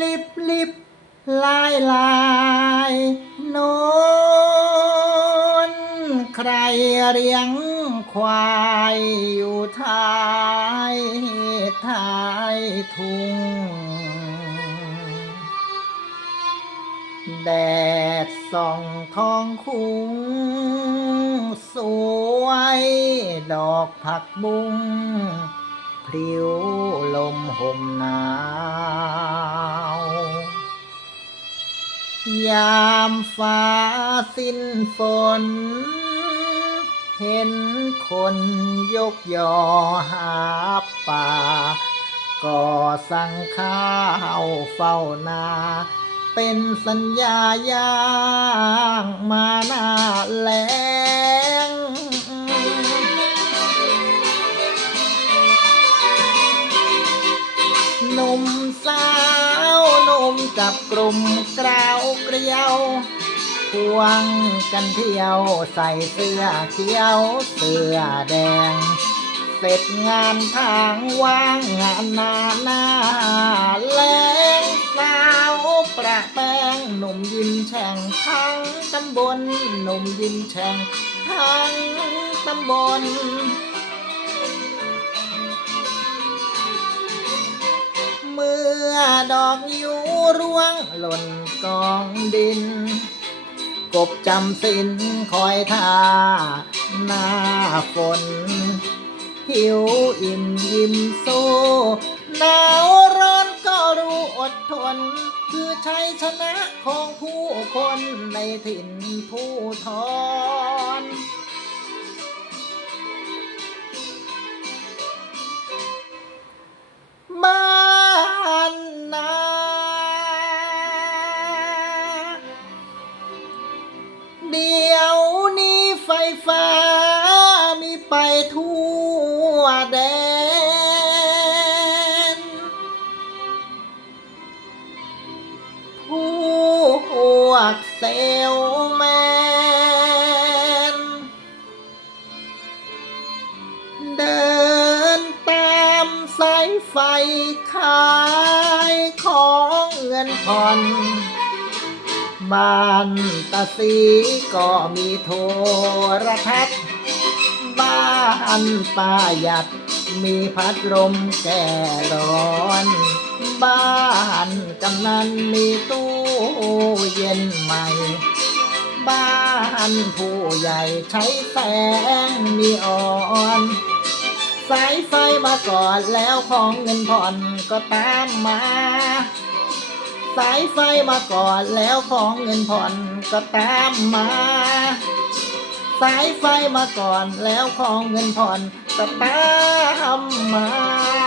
ลิบลิบลายลายโนนใครเลี้ยงควายอยู่ท้ายท้ายทุ่งแดดส่องทองคุ้งสวย ดอกผักบุ้งพริ้วลมห่มหนาว ยามฟ้าสิ้นฝน เห็นคนยกยอหาป่า ก่อสั่งข้าวเฝ้านา เป็นสัญญาย่างมาหน้าแลงนมสา มจับกลุ่มกราวเกลียวควงกันเที่ยวใส่เสื้อเขียวเสื้อแดง เสร็จงานทางว่างงานนาหน้าแรงสาวประแป้งหนุ่มยิ้มแฉ่งทั้งตำบลหนุ่มยิ้มแฉ่งทั้งตำบล ดอกยูร่วงหล่นกองดิน กบจำสินคอยท่าหน้าฝน หิวอิ่มยิ้มสู้หนาวร้อนก็รู้อดทน คือชัยชนะของผู้คนในถิ่นผู้ทอน ไปทั่วแดน พวกเซลแมน เดินตามสายไฟขายของเงินผ่อนบ้านตาสีก็มีโทรทัศน์ บ้านป้าหยัด มีพัดลมแก่ร้อน บ้านกำนันมีตู้เย็นใหม่ บ้านผู้ใหญ่ใช้แสงนีออนสายไฟมาก่อนแล้วของเงินผ่อนก็ตามมา สายไฟมาก่อนแล้วของเงินผ่อนก็ตามมา สายไฟมาก่อนแล้วของเงินผ่อนสตามมา